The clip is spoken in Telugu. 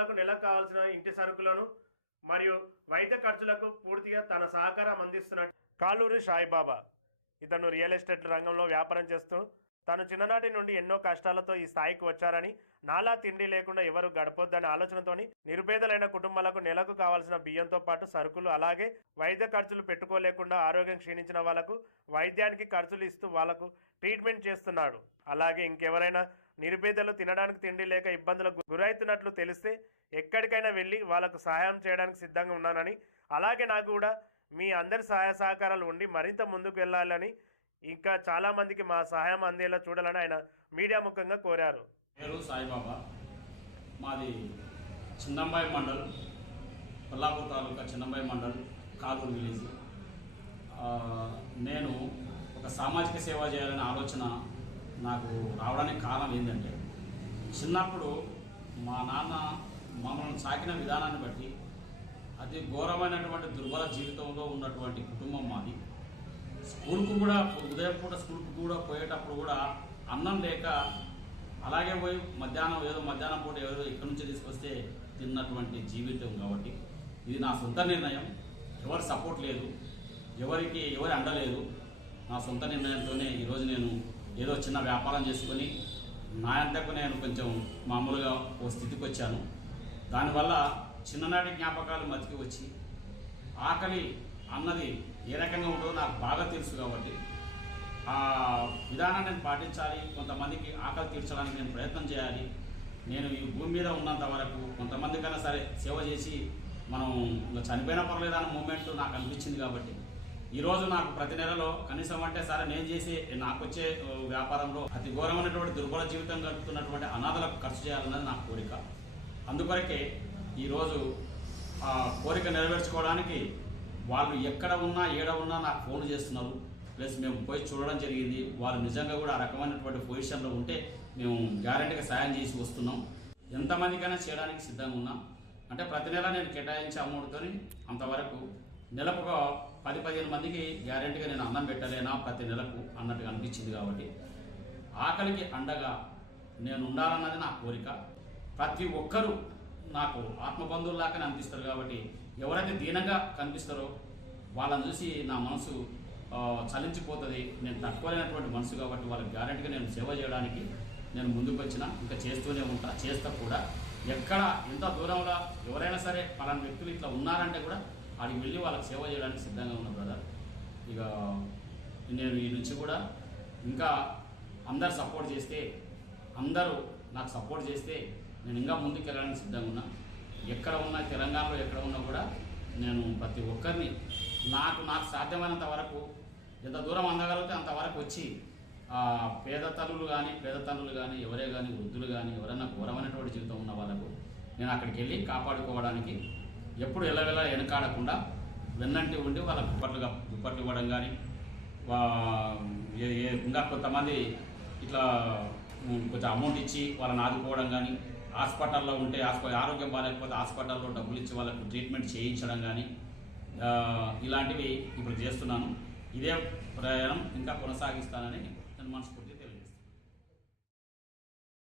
కుటుంబాలకు నెలకు కావాల్సిన ఇంటి సరుకులను మరియు వైద్య ఖర్చులకు పూర్తిగా తన సహకారం అందిస్తున్నట్టు. కాలూరి సాయిబాబా ఇతను రియల్ ఎస్టేట్ రంగంలో వ్యాపారం చేస్తూ తాను చిన్ననాటి నుండి ఎన్నో కష్టాలతో ఈ స్థాయికి వచ్చారని నాలా తిండి లేకుండా ఎవరు గడపొద్దనే ఆలోచనతోని నిరుపేదలైన కుటుంబాలకు నెలకు కావాల్సిన బియ్యంతో పాటు సరుకులు అలాగే వైద్య ఖర్చులు పెట్టుకోలేకుండా ఆరోగ్యం క్షీణించిన వాళ్ళకు వైద్యానికి ఖర్చులు ఇస్తూ వాళ్ళకు ట్రీట్మెంట్ చేస్తున్నాడు. అలాగే ఇంకెవరైనా నిరుపేదలు తినడానికి తిండి లేక ఇబ్బందులకు గురవుతున్నట్లు తెలిస్తే ఎక్కడికైనా వెళ్ళి వాళ్ళకు సహాయం చేయడానికి సిద్ధంగా ఉన్నానని అలాగే నాకు కూడా మీ అందరి సహాయ సహకారాలు ఉండి మరింత ముందుకు వెళ్ళాలని ఇంకా చాలా మందికి మా సహాయం అందేలా చూడాలని ఆయన మీడియా ముఖంగా కోరారు. పేరు సాయిబాబా. మాది చిన్నంబాయి మండల్ కొల్లాపూర్ తాలూకా చిన్నంబాయి మండల్ కాలూరు విలేజ్. నేను ఒక సామాజిక సేవ చేయాలనే ఆలోచన నాకు రావడానికి కారణం ఏంటంటే చిన్నప్పుడు మా నాన్న మమ్మల్ని సాకిన విధానాన్ని బట్టి అతి ఘోరమైనటువంటి దుర్బల జీవితంలో ఉన్నటువంటి కుటుంబం మాది. స్కూల్కు కూడా ఉదయం పూట స్కూల్కు కూడా పోయేటప్పుడు కూడా అన్నం లేక అలాగే పోయి మధ్యాహ్నం ఏదో మధ్యాహ్నం పూట ఏదో ఇక్కడి నుంచి తీసుకొస్తే తిన్నటువంటి జీవితం కాబట్టి ఇది నా సొంత నిర్ణయం. ఎవరి సపోర్ట్ లేదు. ఎవరికి ఎవరి అండలేదు. నా సొంత నిర్ణయంతోనే ఈరోజు నేను ఏదో చిన్న వ్యాపారం చేసుకొని నా అంతకు నేను కొంచెం మామూలుగా ఓ స్థితికి వచ్చాను. దానివల్ల చిన్ననాటి జ్ఞాపకాలు మతికి వచ్చి ఆకలి అన్నది ఏ రకంగా ఉంటుందో నాకు బాగా తెలుసు కాబట్టి ఆ విధానాన్ని నేను పాటించాలి కొంతమందికి ఆకలి తీర్చడానికి నేను ప్రయత్నం చేయాలి. నేను ఈ భూమి మీద ఉన్నంత వరకు కొంతమందికైనా సరే సేవ చేసి మనం ఇంకా చనిపోయినా పర్లేదు మూమెంట్ నాకు అనిపించింది కాబట్టి ఈరోజు నాకు ప్రతి నెలలో కనీసం అంటే సరే నేను చేసే నాకు వచ్చే వ్యాపారంలో అతి ఘోరమైనటువంటి దుర్బల జీవితం గడుపుతున్నటువంటి అనాథలకు ఖర్చు చేయాలన్నది నా కోరిక. అందుకొరకే ఈరోజు ఆ కోరిక నెరవేర్చుకోవడానికి వాళ్ళు ఎక్కడ ఉన్నా ఏడ ఉన్నా నాకు ఫోన్ చేస్తున్నారు. ప్లస్ మేము పోయి చూడడం జరిగింది. వాళ్ళు నిజంగా కూడా ఆ రకమైనటువంటి పొజిషన్లో ఉంటే మేము గ్యారెంటీగా సాయం చేసి వస్తున్నాం. ఎంతమందికైనా చేయడానికి సిద్ధంగా ఉన్నాం. అంటే ప్రతి నెల నేను కేటాయించే అమౌంట్తో అంతవరకు నెలకు ఒక పది పదిహేను మందికి గ్యారెంటీగా నేను అన్నం పెట్టలేనా ప్రతి నెలకు అన్నట్టుగా అనిపించింది కాబట్టి ఆకలికి అండగా నేను ఉండాలన్నది నా కోరిక. ప్రతి ఒక్కరూ నాకు ఆత్మబంధువులాగానే అనిపిస్తారు కాబట్టి ఎవరైతే దీనంగా కనిపిస్తారో వాళ్ళని చూసి నా మనసు చలించిపోతుంది. నేను తట్టుకోలేనటువంటి మనసు కాబట్టి వాళ్ళకి గ్యారెంటీగా నేను సేవ చేయడానికి నేను ముందుకు వచ్చిన ఇంకా చేస్తూనే ఉంటా చేస్తా కూడా. ఎక్కడ ఎంత దూరంలో ఎవరైనా సరే పలానా వ్యక్తులు ఇట్లా ఉన్నారంటే కూడా ఆడికి వెళ్ళి వాళ్ళకి సేవ చేయడానికి సిద్ధంగా ఉన్న బ్రదర్ ఇక నేను ఈ నుంచి కూడా ఇంకా అందరు సపోర్ట్ చేస్తే అందరూ నాకు సపోర్ట్ చేస్తే నేను ఇంకా ముందుకు వెళ్ళడానికి సిద్ధంగా ఉన్నా ఎక్కడ ఉన్నా తెలంగాణలో ఎక్కడ ఉన్నా కూడా నేను ప్రతి ఒక్కరిని నాకు నాకు సాధ్యమైనంత వరకు ఎంత దూరం అందగలిగితే అంతవరకు వచ్చి పేద తల్లులు కానీ పేద తల్లులు కానీ ఎవరే కానీ వృద్ధులు కానీ ఎవరైనా ఘోరమైనటువంటి జీవితం ఉన్న వాళ్ళకు నేను అక్కడికి వెళ్ళి కాపాడుకోవడానికి ఎప్పుడు ఎల్లవెల్ల వెనకాడకుండా వెన్నంటి ఉండి వాళ్ళకి దుప్పట్లుగా దుప్పట్లు ఇవ్వడం కానీ వా- ఇంకా కొంతమంది ఇట్లా కొంచెం అమౌంట్ ఇచ్చి వాళ్ళని ఆదుకోవడం కానీ హాస్పిటల్లో ఉంటే ఆరోగ్యం బాగాలేకపోతే హాస్పిటల్లో డబ్బులు ఇచ్చి వాళ్ళకు ట్రీట్మెంట్ చేయించడం కానీ ఇలాంటివి ఇప్పుడు చేస్తున్నాను. ఇదే ప్రయాణం ఇంకా కొనసాగిస్తానని నేను మనస్ఫూర్తి